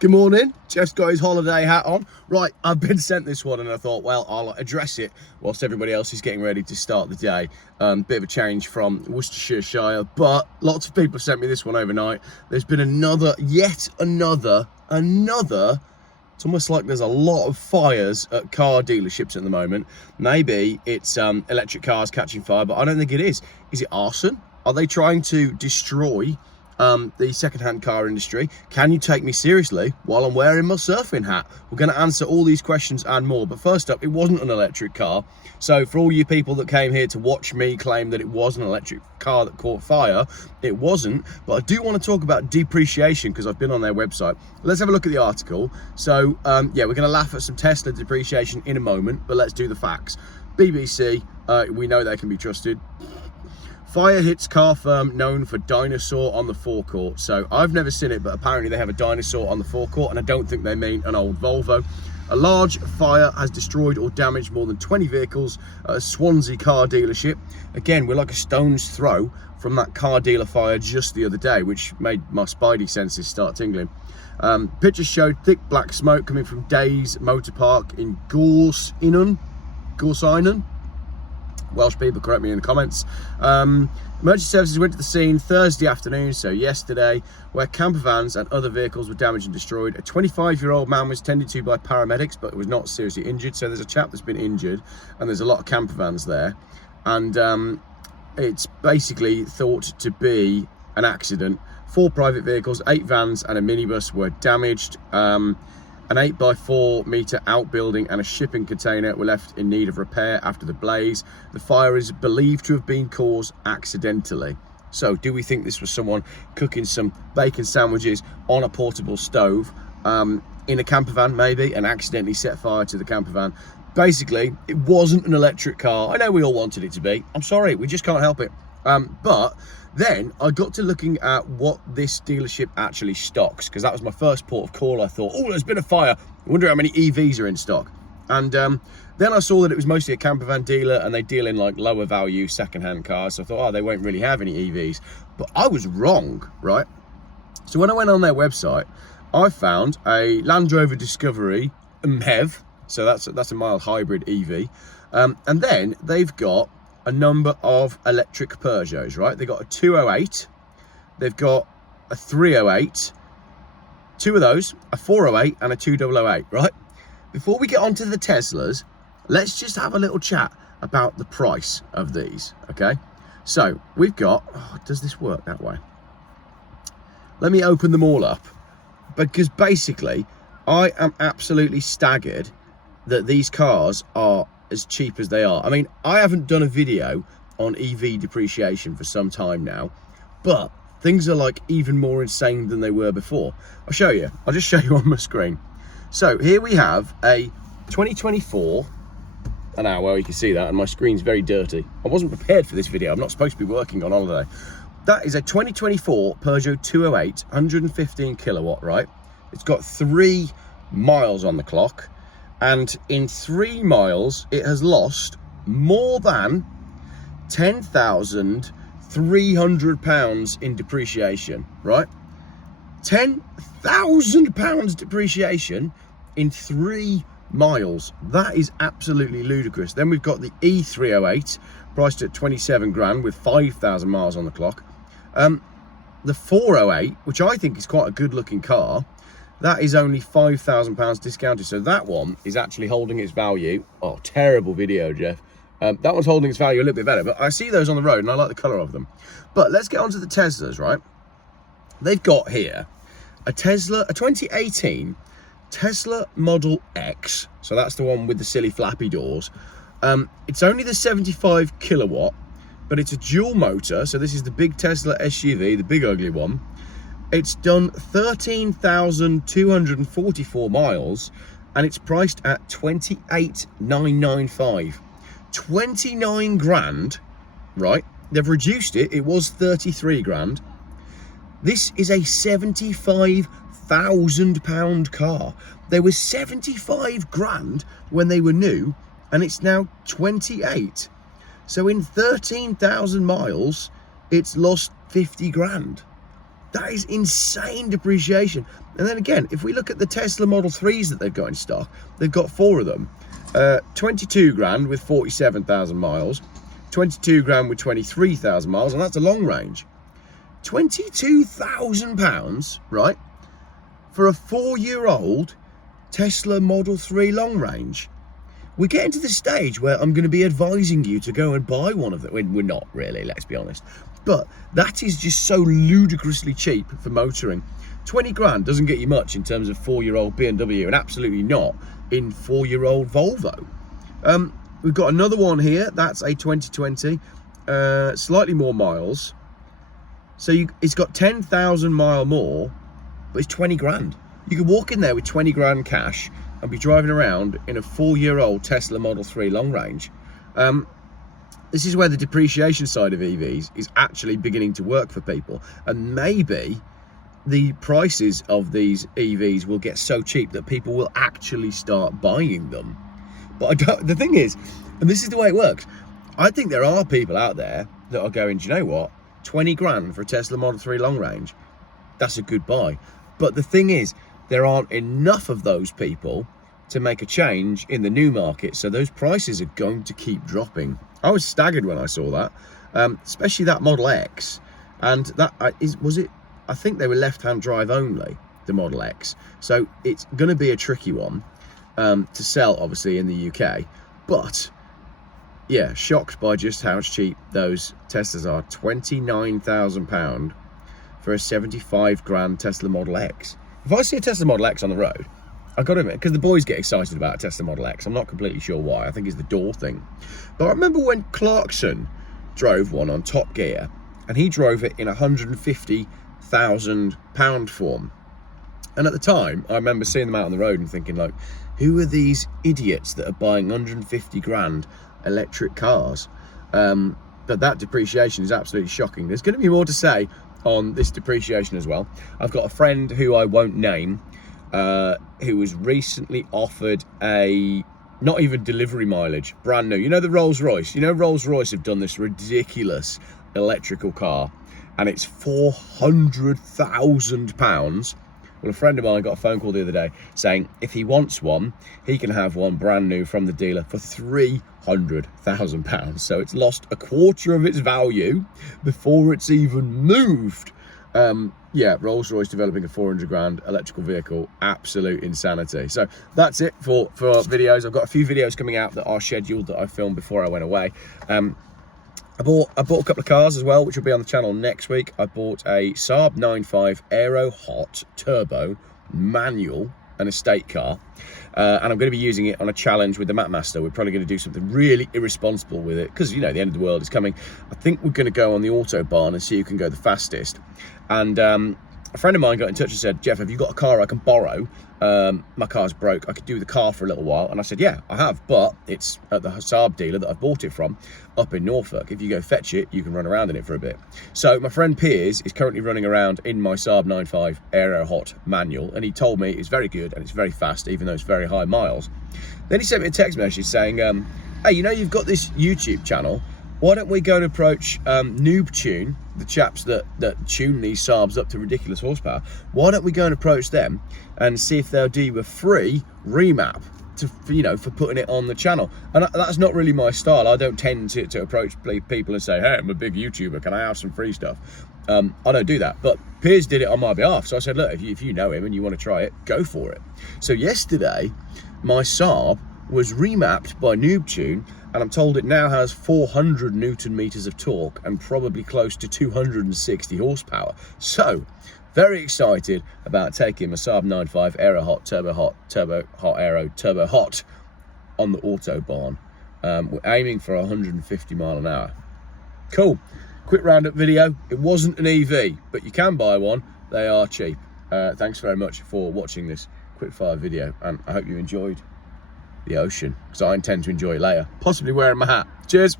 Good morning. Jeff's got his holiday hat on. Right, I've been sent this one and I thought, well, I'll address it whilst everybody else is getting ready to start the day. Bit of a change from Worcestershire, but lots of people sent me this one overnight. There's been yet another, it's almost like there's a lot of fires at car dealerships at the moment. Maybe it's electric cars catching fire, but I don't think it is. Is it arson? Are they trying to destroy the second-hand car industry? Can you take me seriously while I'm wearing my surfing hat? We're going to answer all these questions and more, but first up, it wasn't an electric car. So for all you people that came here to watch me claim that it was an electric car that caught fire, it wasn't. But I do want to talk about depreciation because I've been on their website. Let's have a look at the article. So yeah, we're going to laugh at some Tesla depreciation in a moment, but let's do the facts. BBC, we know they can be trusted. Fire hits car firm known for dinosaur on the forecourt. So I've never seen it, but apparently they have a dinosaur on the forecourt, and I don't think they mean an old Volvo. A large fire has destroyed or damaged more than 20 vehicles at a Swansea car dealership. Again, we're like a stone's throw from that car dealer fire just the other day, which made my spidey senses start tingling. Pictures showed thick black smoke coming from Day's Motorpark in Gorseinon. Welsh people, correct me in the comments. Emergency services went to the scene Thursday afternoon, so yesterday, where camper vans and other vehicles were damaged and destroyed. A 25-year-old man was tended to by paramedics, but was not seriously injured. So there's a chap that's been injured, and there's a lot of camper vans there. And it's basically thought to be an accident. 4 private vehicles, 8 vans and a minibus were damaged. An 8x4 metre outbuilding and a shipping container were left in need of repair after the blaze. The fire is believed to have been caused accidentally. So do we think this was someone cooking some bacon sandwiches on a portable stove in a camper van maybe, and accidentally set fire to the camper van? Basically, it wasn't an electric car. I know we all wanted it to be. I'm sorry, we just can't help it. But then I got to looking at what this dealership actually stocks, because that was my first port of call. I thought, oh, there's been a fire. I wonder how many EVs are in stock. And then I saw that it was mostly a camper van dealer, and they deal in like lower value second-hand cars. So I thought, oh, they won't really have any EVs. But I was wrong, right? So when I went on their website, I found a Land Rover Discovery MEV. So that's a mild hybrid EV. And then they've got a number of electric Peugeots, right? They've got a 208, they've got a 308, 2 of those, a 408 and a 2008, right? Before we get onto the Teslas, let's just have a little chat about the price of these, okay? So we've got, does this work that way? Let me open them all up, because basically I am absolutely staggered that these cars are as cheap as they are. I mean, I haven't done a video on EV depreciation for some time now, but things are like even more insane than they were before. I'll show you. I'll just show you on my screen. So here we have a 2024, and now, well, you can see that, and my screen's very dirty. I wasn't prepared for this video. I'm not supposed to be working on holiday. That is a 2024 Peugeot 208, 115 kilowatt, right? It's got 3 miles on the clock. And in 3 miles, it has lost more than £10,300 in depreciation, right? £10,000 depreciation in 3 miles. That is absolutely ludicrous. Then we've got the E308, priced at 27 grand with 5,000 miles on the clock. The 408, which I think is quite a good looking car, that is only £5,000 discounted. So that one is actually holding its value. Oh, terrible video, Jeff. That one's holding its value a little bit better, but I see those on the road and I like the colour of them. But let's get on to the Teslas, right? They've got here a Tesla, a 2018 Tesla Model X. So that's the one with the silly flappy doors. It's only the 75 kilowatt, but it's a dual motor. So this is the big Tesla SUV, the big ugly one. It's done 13,244 miles, and it's priced at 28,995. 29 grand, right? They've reduced it. It was 33 grand. This is a £75,000 car. They were 75 grand when they were new, and it's now 28. So in 13,000 miles, it's lost 50 grand. That is insane depreciation. And then again, if we look at the Tesla Model 3s that they've got in stock, they've got 4 of them. 22 grand with 47,000 miles, 22 grand with 23,000 miles, and that's a long range. £22,000, right, for a 4-year-old Tesla Model 3 long range. We're getting to the stage where I'm going to be advising you to go and buy one of them. We're not really, let's be honest. But that is just so ludicrously cheap for motoring. 20 grand doesn't get you much in terms of 4-year-old BMW, and absolutely not in 4-year-old Volvo. We've got another one here. That's a 2020, slightly more miles. So it's got 10,000 mile more, but it's 20 grand. You could walk in there with 20 grand cash and be driving around in a 4-year-old Tesla Model 3 long range. This is where the depreciation side of EVs is actually beginning to work for people. And maybe the prices of these EVs will get so cheap that people will actually start buying them. But the thing is, and this is the way it works, I think there are people out there that are going, do you know what? 20 grand for a Tesla Model 3 long range, that's a good buy. But the thing is, there aren't enough of those people to make a change in the new market, so those prices are going to keep dropping. I was staggered when I saw that, especially that Model X, and that I think they were left-hand drive only, the Model X, so it's going to be a tricky one to sell, obviously, in the UK. But yeah, shocked by just how cheap those Teslas are. £29,000 for a 75 grand Tesla Model X. If I see a Tesla Model X on the road, I've got to admit, because the boys get excited about a Tesla Model X, I'm not completely sure why. I think it's the door thing. But I remember when Clarkson drove one on Top Gear, and he drove it in £150,000 form. And at the time, I remember seeing them out on the road and thinking, like, who are these idiots that are buying 150 grand electric cars? But that depreciation is absolutely shocking. There's going to be more to say on this depreciation as well. I've got a friend who I won't name, who was recently offered a, not even delivery mileage, brand new. You know the Rolls Royce? You know Rolls Royce have done this ridiculous electrical car, and it's £400,000. Well, a friend of mine got a phone call the other day saying if he wants one, he can have one brand new from the dealer for £300,000. So it's lost a quarter of its value before it's even moved. Yeah, Rolls-Royce developing a 400 grand electrical vehicle, absolute insanity. So that's it for videos. I've got a few videos coming out that are scheduled that I filmed before I went away. I bought a couple of cars as well, which will be on the channel next week. I bought a Saab 9.5 Aero Hot Turbo manual, an estate car, and I'm going to be using it on a challenge with the MacMaster. We're probably going to do something really irresponsible with it because, you know, the end of the world is coming. I think we're going to go on the Autobahn and see who can go the fastest. And a friend of mine got in touch and said, Jeff, have you got a car I can borrow? My car's broke, I could do the car for a little while. And I said, yeah, I have, but it's at the Saab dealer that I bought it from up in Norfolk. If you go fetch it, you can run around in it for a bit. So my friend Piers is currently running around in my Saab 9.5 Aero Hot manual, and he told me it's very good and it's very fast, even though it's very high miles. Then he sent me a text message saying, hey, you know, you've got this YouTube channel, why don't we go and approach NOOB TUNE, the chaps that tune these Saabs up to ridiculous horsepower? Why don't we go and approach them and see if they'll do a free remap for putting it on the channel? And that's not really my style. I don't tend to approach people and say, hey, I'm a big YouTuber, can I have some free stuff? I don't do that, but Piers did it on my behalf. So I said, look, if you know him and you want to try it, go for it. So yesterday, my Saab was remapped by NOOB TUNE, and I'm told it now has 400 Newton meters of torque and probably close to 260 horsepower. So, very excited about taking my Saab 9.5 Aero Hot, Turbo Hot, Turbo Hot Aero, Turbo Hot on the Autobahn. We're aiming for 150 mile an hour. Cool. Quick roundup video. It wasn't an EV, but you can buy one. They are cheap. Thanks very much for watching this quick fire video, and I hope you enjoyed the ocean, because I intend to enjoy it later, possibly wearing my hat. Cheers.